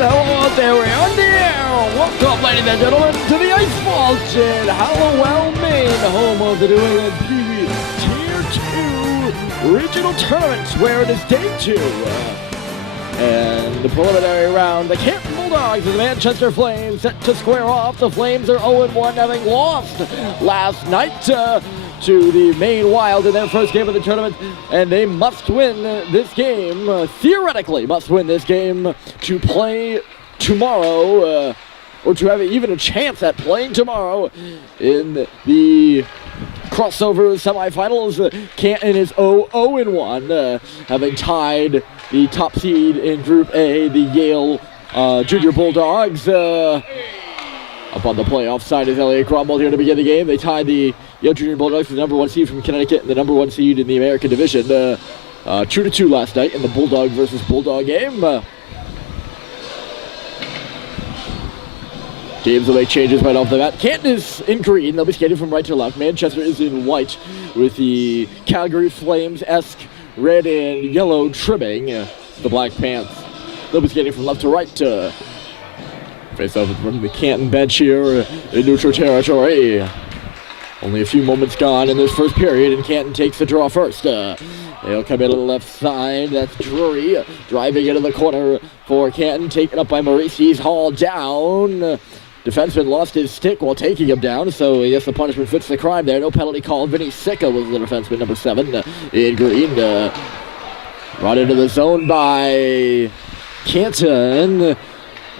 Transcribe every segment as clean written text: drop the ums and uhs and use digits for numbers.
and hello out there, we're on the air. Welcome, ladies and gentlemen, to the Ice Vault in Hallowell, Maine, home of the New England Pee Wee Tier 2 Regional Tournament, where it is Day 2. And the preliminary round, the Canton Bulldogs and the Manchester Flames set to square off. The Flames are 0-1, having lost last night to the Maine Wild in their first game of the tournament, and they must win this game, theoretically must win this game to play tomorrow, or to have even a chance at playing tomorrow in the crossover semifinals. Canton is 0-1, having tied the top seed in Group A, the Yale Junior Bulldogs. Up on the playoff side is Elliot Cromwell here to begin the game. They tied the Yale Junior Bulldogs, the number 1 seed from Connecticut, and the number 1 seed in the American Division. 2-2 last night in the Bulldog versus Bulldog game. Games will make changes right off the bat. Canton is in green. They'll be skating from right to left. Manchester is in white with the Calgary Flames-esque red and yellow trimming. The Black Pants. They'll be skating from left to right. Face off from the Canton bench here in neutral territory. Only a few moments gone in this first period, and Canton takes the draw first. They'll come in on the left side. That's Drury driving into the corner for Canton, taken up by Maurice. He's hauled down. Defenseman lost his stick while taking him down, so I guess the punishment fits the crime there. No penalty call. Vinny Sicca was the defenseman, number 7 in green. Brought into the zone by Canton.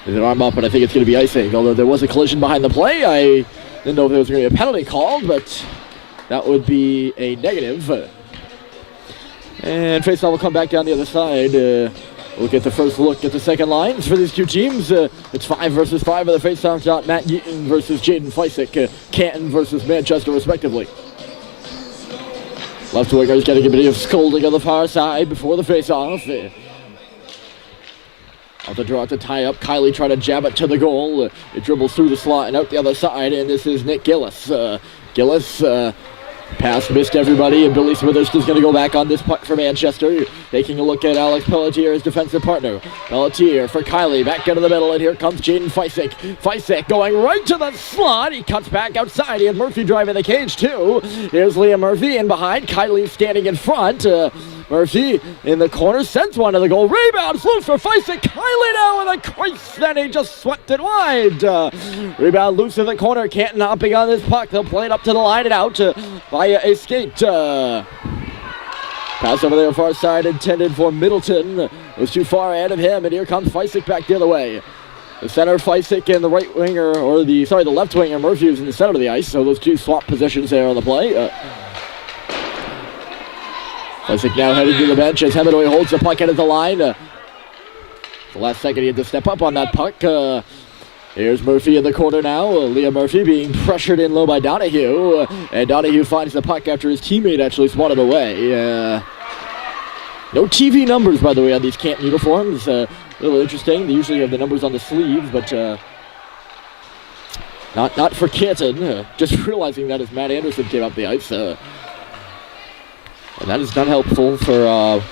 There's an arm up, but I think it's going to be icing. Although there was a collision behind the play, I didn't know if there was going to be a penalty called, but that would be a negative. And faceoff will come back down the other side. We'll get the first look at the second lines for these two teams. It's 5 versus 5 of the faceoff shot. Matt Yeaton versus Jaden Feisick. Canton versus Manchester, respectively. Left winger's getting a bit of scolding on the far side before the faceoff. Off the draw to tie up. Kylie trying to jab it to the goal. It dribbles through the slot and out the other side, and this is Nick Gillis. Gillis, pass missed everybody, and Billy Smithers is going to go back on this puck for Manchester. Taking a look at Alex Pelletier, his defensive partner. Pelletier for Kylie, back into the middle, and here comes Jaden Feisick. Feisick going right to the slot. He cuts back outside. He has Murphy driving the cage, too. Here's Liam Murphy in behind. Kylie standing in front. Murphy in the corner sends one to the goal. Rebound, loose for Feisick. Kylie now with a crease. Then he just swept it wide. Rebound loose in the corner. Canton hopping on this puck. They'll play it up to the line and out via a skate. Pass over there far side intended for Middleton. It was too far ahead of him, and here comes Feisick back the other way. The center Feisick and the right winger, or the left winger Murphy is in the center of the ice. So those two swap positions there on the play. Feisick now heading to the bench as Hemingway holds the puck into the line. The last second he had to step up on that puck. Here's Murphy in the corner now. Leah Murphy being pressured in low by Donahue. And Donahue finds the puck after his teammate actually swatted away. No TV numbers, by the way, on these Canton uniforms. A little interesting. They usually have the numbers on the sleeves, but not for Canton. Just realizing that as Matt Anderson came up the ice. And that is not helpful for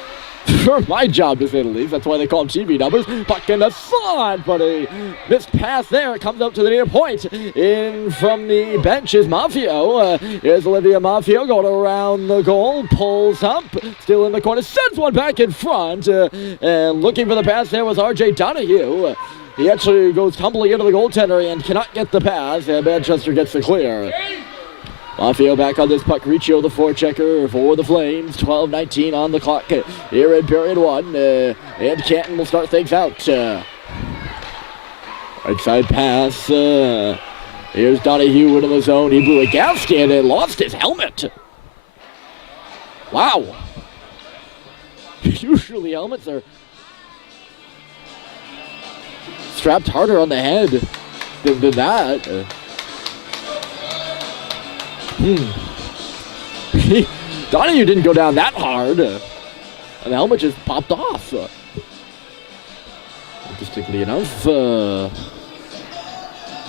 my job, to say the least. That's why they call them TV numbers. Puck in the slot, but a missed pass there. It comes up to the near point. In from the bench is Maffio. Here's Olivia Maffio going around the goal. Pulls up. Still in the corner. Sends one back in front. And looking for the pass there was R.J. Donahue. He actually goes tumbling into the goaltender and cannot get the pass. And Manchester gets the clear. Maffio back on this puck. Riccio, the forechecker for the Flames. 12:19 on the clock here in period 1. And Canton will start things out. Right side pass. Here's Donahue into the zone. He blew a gasket and lost his helmet. Wow. Usually helmets are strapped harder on the head than that. Donahue didn't go down that hard. And the helmet just popped off. Interestingly enough,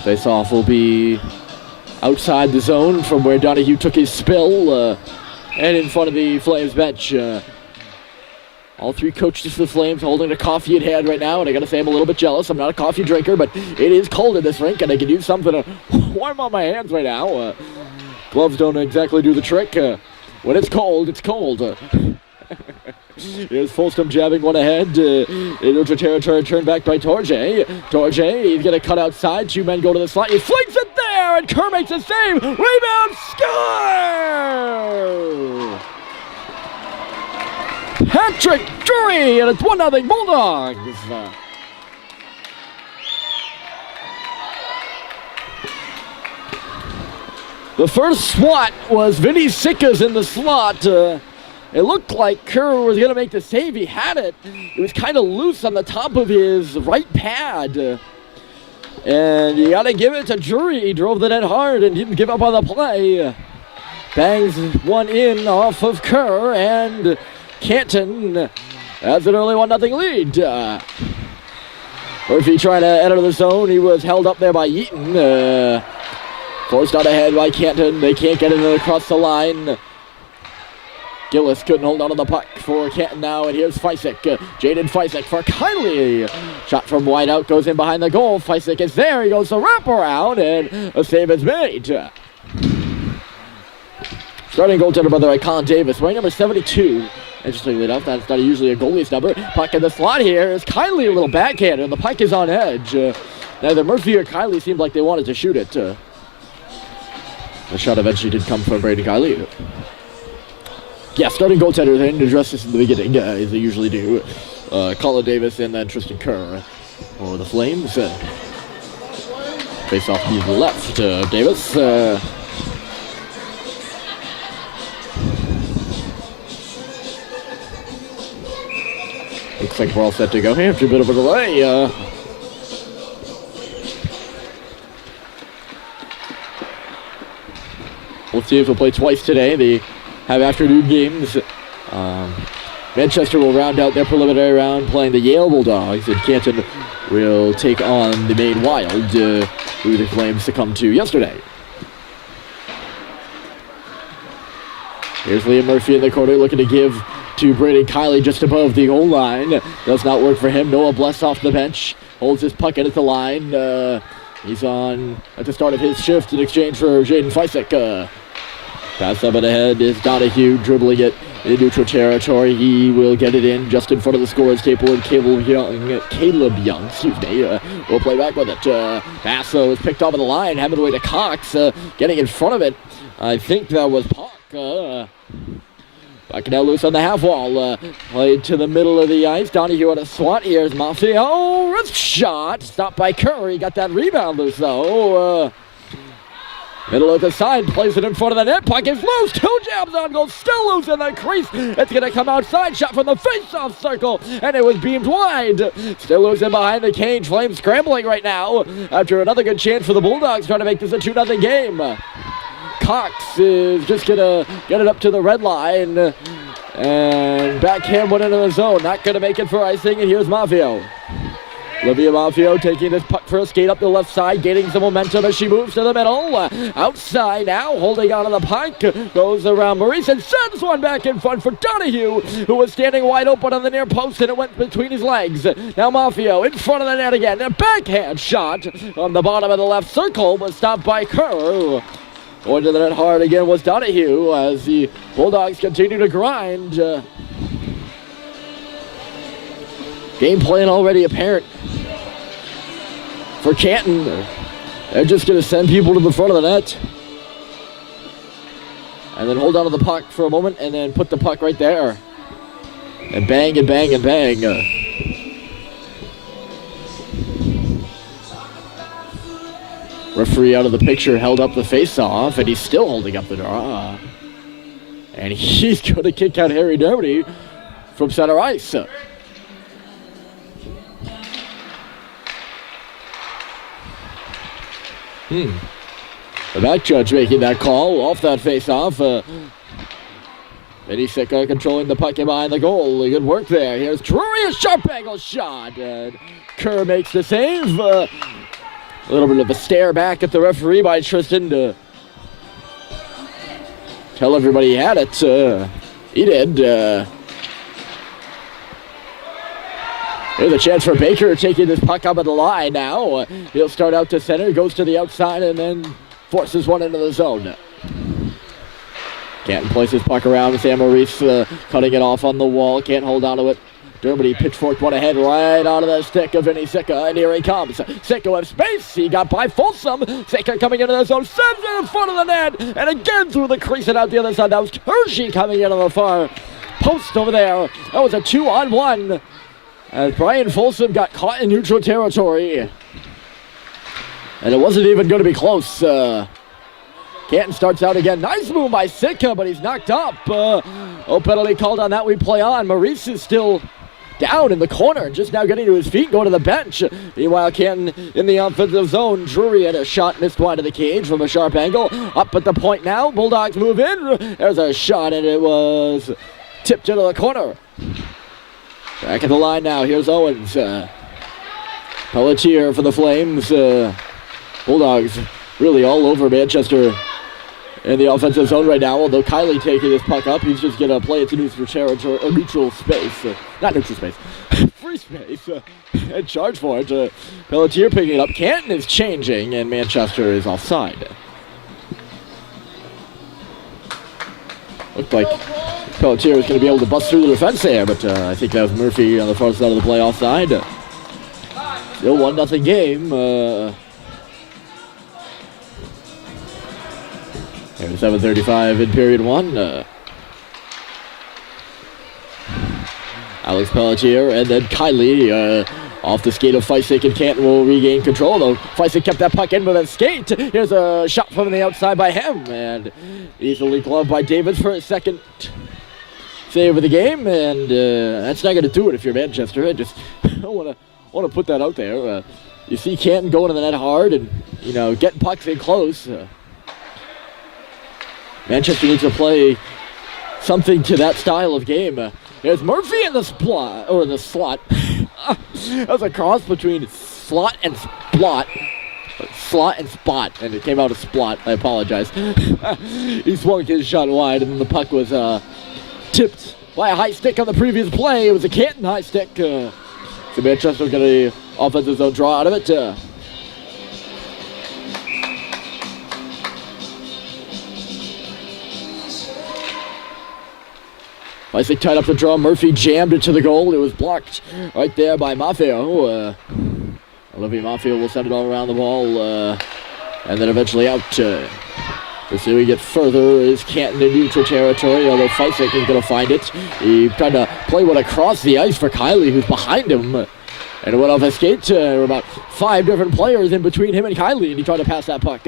face-off will be outside the zone from where Donahue took his spill, and in front of the Flames bench. All three coaches of the Flames holding a coffee in hand right now, and I gotta say I'm a little bit jealous. I'm not a coffee drinker, but it is cold in this rink, and I can use something to warm up my hands right now. Gloves don't exactly do the trick. When it's cold, it's cold. Here's Folstom jabbing one ahead into territory, turned back by Torjay. Torjay, he's gonna cut outside. Two men go to the slot. He flings it there, and Kerr makes a save. Rebound, score! Hat-trick, Drury, and it's 1-0 Bulldogs. The first swat was Vinny Sickas in the slot. It looked like Kerr was going to make the save. He had it. It was kind of loose on the top of his right pad. And you got to give it to Drury. He drove the net hard and didn't give up on the play. Bangs one in off of Kerr, and Canton has an early 1-0 lead. Murphy trying to enter the zone. He was held up there by Eaton. Forced out ahead by Canton. They can't get it across the line. Gillis couldn't hold on to the puck for Canton now, and here's Feisik. Jaden Feisik for Kylie. Shot from wide out, goes in behind the goal. Feisik is there. He goes to wrap around, and a save is made. Starting goaltender by the right, Colin Davis, wearing number 72. Interestingly enough, that's not usually a goalie's number. Puck in the slot here is Kylie, a little backhander, and the puck is on edge. Neither Murphy or Kylie seemed like they wanted to shoot it. The shot eventually did come from Brady Kylie. Yeah, starting goaltender, they didn't address this in the beginning, as they usually do. Colin Davis and then Tristan Kerr for the Flames. Face off to the left. Davis. Looks like we're all set to go here after a bit of a delay. Both teams will play twice today. They have afternoon games. Manchester will round out their preliminary round playing the Yale Bulldogs, and Canton will take on the Maine Wild, who the Flames succumbed to yesterday. Here's Liam Murphy in the corner looking to give to Brady Kylie just above the goal line. Does not work for him. Noah Bless off the bench. Holds his puck in at the line. He's on at the start of his shift in exchange for Jaden Feisik. Pass up and ahead is Donahue dribbling it in neutral territory. He will get it in just in front of the scorer's table, and Caleb Young, will play back with it. Pass is picked off at the line, having to wait to Cox, getting in front of it. I think that was Puck. Puck now loose on the half wall. Played to the middle of the ice. Donahue on a swat. Here's Mafia. Oh, wrist shot. Stopped by Curry. Got that rebound loose though. Middle of the side, plays it in front of the net. Puck is loose. Two jabs on goal. Still loose in the crease. It's going to come outside. Shot from the face-off circle. And it was beamed wide. Still loose in behind the cage. Flames scrambling right now after another good chance for the Bulldogs trying to make this a 2-0 game. Cox is just going to get it up to the red line. And backhand went into the zone. Not going to make it for icing. And here's Mafio. Olivia Mafio taking this puck for a skate up the left side, gaining some momentum as she moves to the middle. Outside now, holding on to the puck, goes around Maurice and sends one back in front for Donahue, who was standing wide open on the near post, and it went between his legs. Now Mafio in front of the net again. A backhand shot on the bottom of the left circle was stopped by Kerr. Going to the net hard again was Donahue as the Bulldogs continue to grind. Game plan already apparent for Canton. They're just going to send people to the front of the net. And then hold on to the puck for a moment and then put the puck right there. And bang and bang and bang. Referee out of the picture held up the face-off, and he's still holding up the draw. And he's going to kick out Harry Dermody from center ice. The back judge making that call off that face-off. Vinny Sicka controlling the puck in behind the goal. Good work there. Here's Drury, a sharp angle shot. And Kerr makes the save. A little bit of a stare back at the referee by Tristan to tell everybody he had it. He did. Here's a chance for Baker taking this puck up at the line now. He'll start out to center, goes to the outside, and then forces one into the zone. Canton places puck around. Sam Maurice cutting it off on the wall. Can't hold on to it. Dermody pitchforked one ahead right out of the stick of Vinny Sika, and here he comes. Sika with space. He got by Folsom. Sika coming into the zone, sends it in front of the net, and again through the crease and out the other side. That was Hershey coming into the far post over there. That was a 2-on-1. As Brian Folsom got caught in neutral territory. And it wasn't even going to be close. Canton starts out again. Nice move by Sika, but he's knocked up. Oh, penalty called on that. We play on. Maurice is still down in the corner, just now getting to his feet, going to the bench. Meanwhile, Canton in the offensive zone. Drury had a shot missed wide of the cage from a sharp angle. Up at the point now. Bulldogs move in. There's a shot, and it was tipped into the corner. Back at the line now. Here's Owens. Pelletier for the Flames. Bulldogs really all over Manchester in the offensive zone right now, although Kylie taking this puck up. He's just going to play it to neutral territory, or neutral space. Not neutral space. Free space. And charge for it. Pelletier picking it up. Canton is changing, and Manchester is offside. Looked like Pelletier was going to be able to bust through the defense there, but I think that was Murphy on the far side of the play offside. Still 1-0 game. Here's 7:35 in period one. Alex Pelletier and then Kylie off the skate of Feisik, and Canton will regain control, though. Feisik kept that puck in with a skate. Here's a shot from the outside by him, and easily gloved by Davis for his second save of the game, and that's not going to do it if you're Manchester. I just want to put that out there. You see Canton going to the net hard and, getting pucks in close. Manchester needs to play something to that style of game. There's Murphy in the slot. That was a cross between slot and splot. Slot and spot, and it came out as splot. I apologize. He swung his shot wide, and then the puck was tipped by a high stick on the previous play. It was a Canton high stick. So Manchester got an offensive zone draw out of it. Feisik tied up the draw. Murphy jammed it to the goal. It was blocked right there by Maffeo. Olivier Maffeo will send it all around the ball, and then eventually out. Let's see if we get further. Is Canton in neutral territory, although Feisik is going to find it. He tried to play one across the ice for Kylie, who's behind him. And it went off his skate. There were about 5 different players in between him and Kylie, and he tried to pass that puck.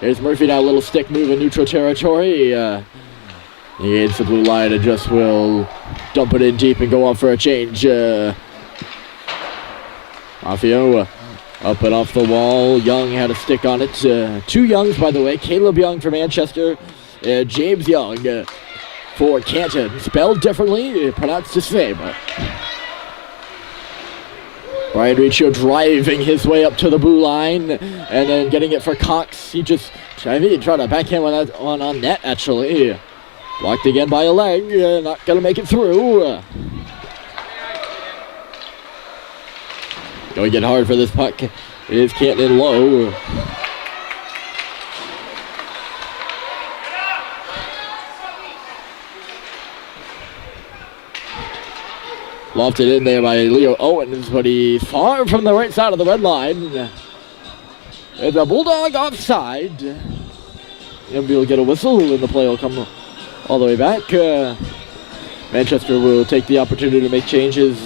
Here's Murphy now, a little stick move in neutral territory. He hits the blue line and just will dump it in deep and go on for a change. Maffeo up and off the wall. Young had a stick on it. 2 Youngs, by the way. Caleb Young for Manchester and James Young for Canton. Spelled differently, pronounced the same. Brian Riccio driving his way up to the blue line and then getting it for Cox. He tried to backhand one on net, actually. Blocked again by a leg, not going to make it through. Going to get hard for this puck. It is Canton low. Lofted in there by Leo Owens, but he's far from the right side of the red line. It's a Bulldog offside. And we'll get a whistle, and the play will come all the way back. Manchester will take the opportunity to make changes.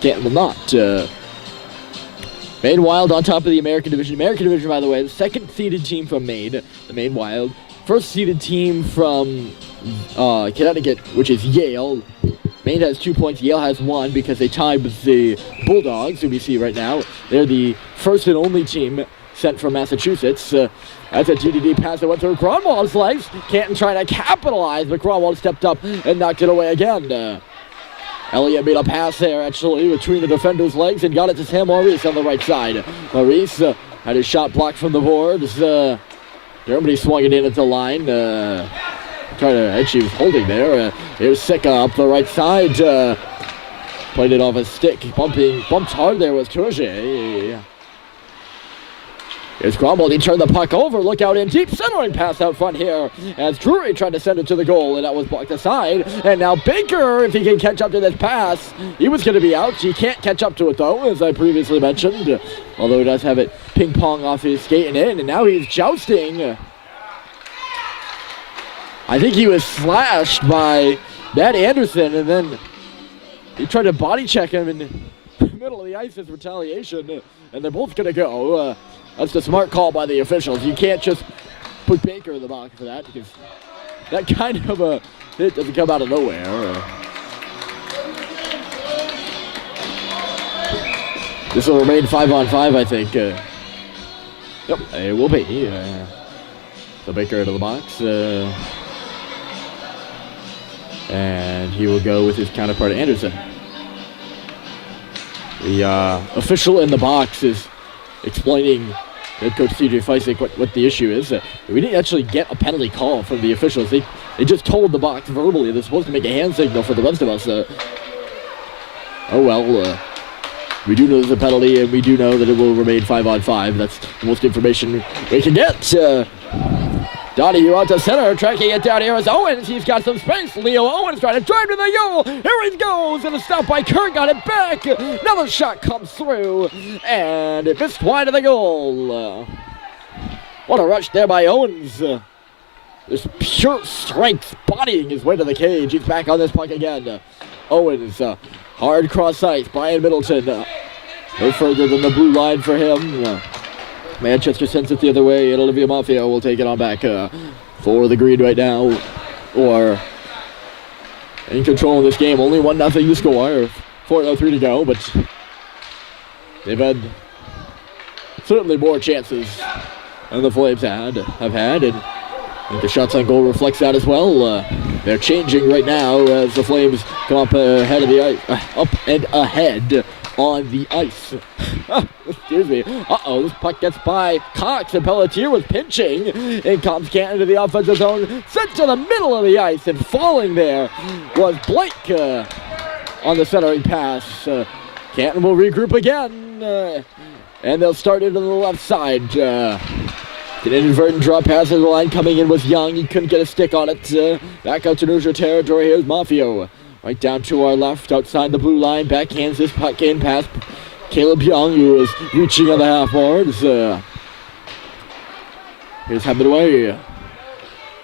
Canton will not. Maine Wild on top of the American Division. American Division, by the way, the second-seeded team from Maine, the Maine Wild. First-seeded team from Connecticut, which is Yale. Maine has 2 points. Yale has 1 because they tied with the Bulldogs, who we see right now. They're the first and only team sent from Massachusetts. That's a GDD pass that went through Gronwald's legs. Canton trying to capitalize, but Gronwald stepped up and knocked it away again. Elliott made a pass there, actually, between the defender's legs and got it to Sam Maurice on the right side. Maurice had his shot blocked from the boards. Dermody swung it in at the line. She was holding there. Here's Sika up the right side. Played it off a stick. Bumped hard there was Tourget. Here's Cromwell. He turned the puck over. Look out in deep. Centering pass out front here as Drury tried to send it to the goal, and that was blocked aside. And now Baker, if he can catch up to this pass, he was going to be out. He can't catch up to it, though, as I previously mentioned. Although he does have it ping-pong off his skating in, and now he's jousting. I think he was slashed by Matt Anderson, and then he tried to body check him in the middle of the ice as retaliation, and they're both going to go. That's the smart call by the officials. You can't just put Baker in the box for that, because that kind of a hit doesn't come out of nowhere. This will remain 5-on-5, I think. Yep, it will be. So Baker into the box. And he will go with his counterpart, Anderson. The official in the box is explaining head coach CJ Feisik what the issue is. We didn't actually get a penalty call from the officials. They just told the box verbally they're supposed to make a hand signal for the rest of us. Oh well, we do know there's a penalty, and we do know that it will remain 5-on-5. That's the most information we can get. Donahue out to center, tracking it down here is Owens. He's got some space. Leo Owens trying to drive to the goal. Here he goes, and a stop by Kurt got it back. Another shot comes through, and it missed wide of the goal. What a rush there by Owens. This pure strength bodying his way to the cage. He's back on this puck again. Owens, hard cross ice. Brian Middleton, no further than the blue line for him. Manchester sends it the other way, and Olivia Mafia will take it on back for the Green right now. Or in control of this game. Only 1-0 to score. 4:03 to go, but they've had certainly more chances than the Flames have had, and I think the shots on goal reflects that as well. They're changing right now as the Flames come up ahead of the ice, up and ahead on the ice. Excuse me. Uh-oh, this puck gets by Cox, and Pelletier was pinching. In comes Canton to the offensive zone, sent to the middle of the ice, and falling there was Blake on the centering pass. Canton will regroup again, and they'll start into the left side. An inadvertent draw pass of the line coming in was Young. He couldn't get a stick on it. Back out to neutral territory. Here's Mafio. Right down to our left, outside the blue line. Backhands this puck in past Caleb Young, who is reaching on the half boards. Here's Hemingway.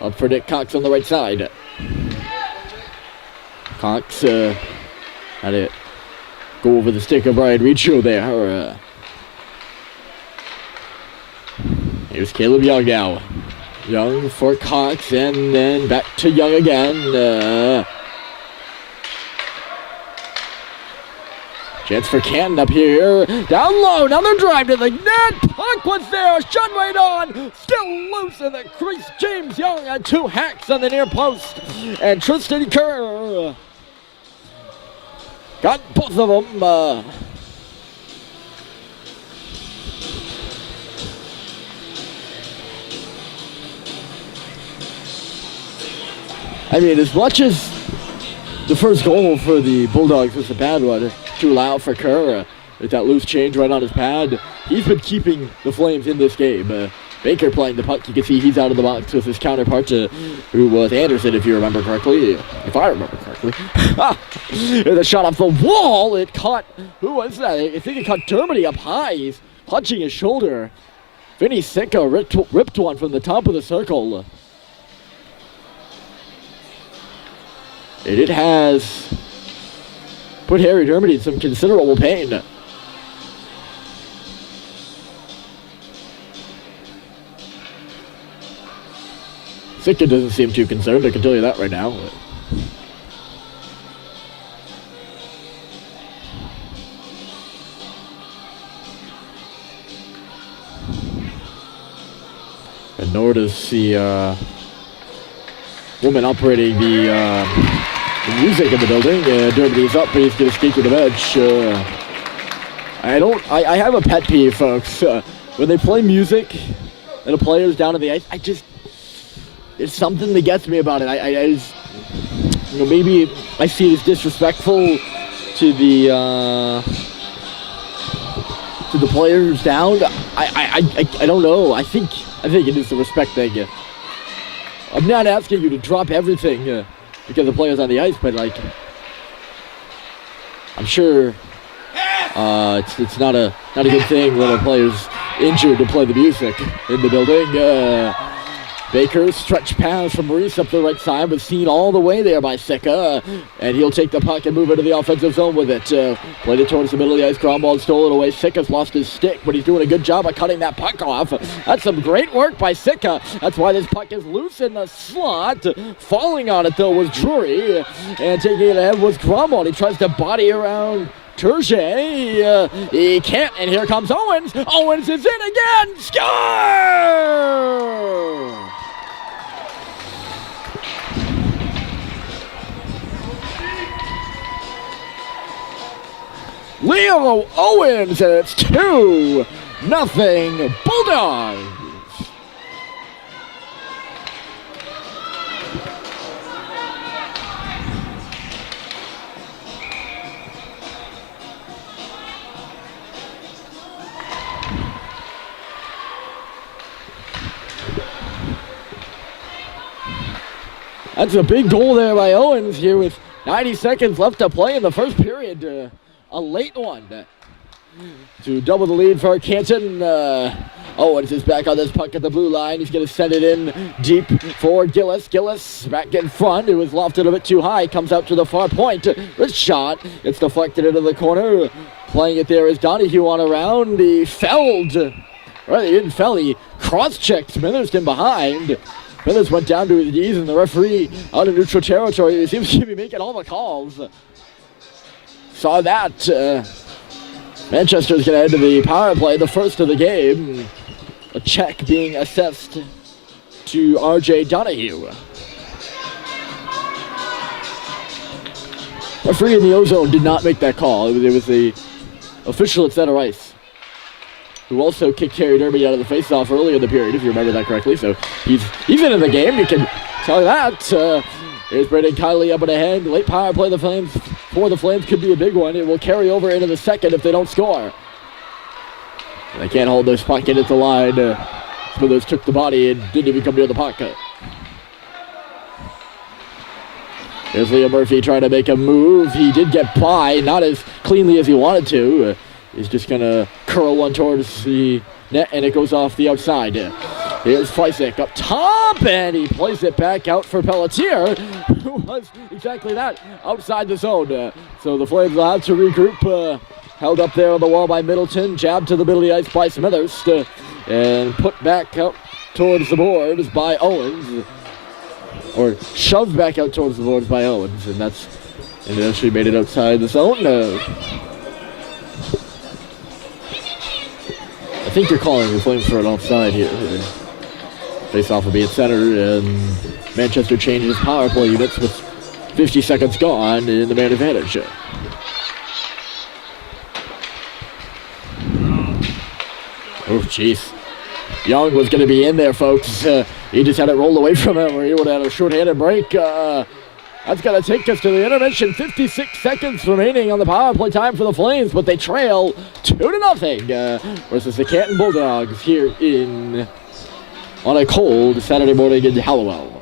Up for Nick Cox on the right side. Cox had it go over the stick of Brian Riccio there. Here's Caleb Young now. Young for Cox, and then back to Young again. Chance for Canton up here. Down low, another drive to the net. Puck was there, shot right on. Still loose in the crease. James Young had 2 hacks on the near post. And Tristan Kerr got both of them. I mean, as much as the first goal for the Bulldogs was a bad one, to allow for Kerr with that loose change right on his pad, he's been keeping the Flames in this game. Baker playing the puck. You can see he's out of the box with his counterpart, who was Anderson, if you remember correctly. If I remember correctly. There's a shot off the wall. It caught, who was that? I think it caught Dermody up high. He's punching his shoulder. Vinny Sicca ripped one from the top of the circle. And it has put Harry Dermody in some considerable pain. Sicca doesn't seem too concerned, I can tell you that right now. And nor does the woman operating the music in the building. Dermody's up, but he's going to skate to the bench. I have a pet peeve, folks. When they play music and a player's down on the ice, it's something that gets me about it. Maybe I see it as disrespectful to the players down. I don't know. I think it is the respect thing. I'm not asking you to drop everything because the players on the ice, but like, I'm sure it's not a good thing when a player's injured to play the music in the building. Baker stretch pass from Maurice up the right side, but seen all the way there by Sika, and he'll take the puck and move into the offensive zone with it. Played it towards the middle of the ice, Gromball stole it away. Sika's lost his stick, but he's doing a good job of cutting that puck off. That's some great work by Sika. That's why this puck is loose in the slot. Falling on it though was Drury, and taking it ahead was Gromball. He tries to body around Turgeon. He can't, and here comes Owens. Owens is in again. Score! Leo Owens, and it's 2-0 Bulldogs. That's a big goal there by Owens here with 90 seconds left to play in the first period. A late one to double the lead for Canton. Owens is back on this puck at the blue line. He's going to send it in deep for Gillis. Gillis back in front. It was lofted a bit too high. Comes out to the far point. This shot, it's deflected into the corner. Playing it there is Donahue on around. He felled. Well, he didn't fell. He cross-checked Smithers behind. Smithers went down to his knees, and the referee out of neutral territory. He seems to be making all the calls. Saw that. Manchester's going to head to the power play, the first of the game. A check being assessed to RJ Donahue. Referee in the ozone did not make that call. It was the official at center ice, who also kicked Terry Derby out of the faceoff earlier in the period, if you remember that correctly. So he's in the game, you can tell you that. Here's Brandon Kiley up and ahead. Late power play for the Flames could be a big one. It will carry over into the second if they don't score. They can't hold this puck in at the line. Smithers took the body and didn't even come near the puck. Here's Liam Murphy trying to make a move. He did get by, not as cleanly as he wanted to. He's just going to curl one towards the net, and it goes off the outside. Here's Fleisig up top, and he plays it back out for Pelletier, who was exactly that, outside the zone. So the Flames will have to regroup. Held up there on the wall by Middleton, jabbed to the middle of the ice by Smithers, and put back out towards the boards by Owens, or shoved back out towards the boards by Owens, and eventually made it outside the zone. I think you're calling the Flames for an offside here. Face-off will be at center, and Manchester changes power play units with 50 seconds gone in the man advantage. Oh, jeez. Young was going to be in there, folks. He just had it rolled away from him, or he would have had a short-handed break. That's going to take us to the intermission. 56 seconds remaining on the power play time for the Flames, but they trail 2-0 versus the Canton Bulldogs here on a cold Saturday morning in Hallowell.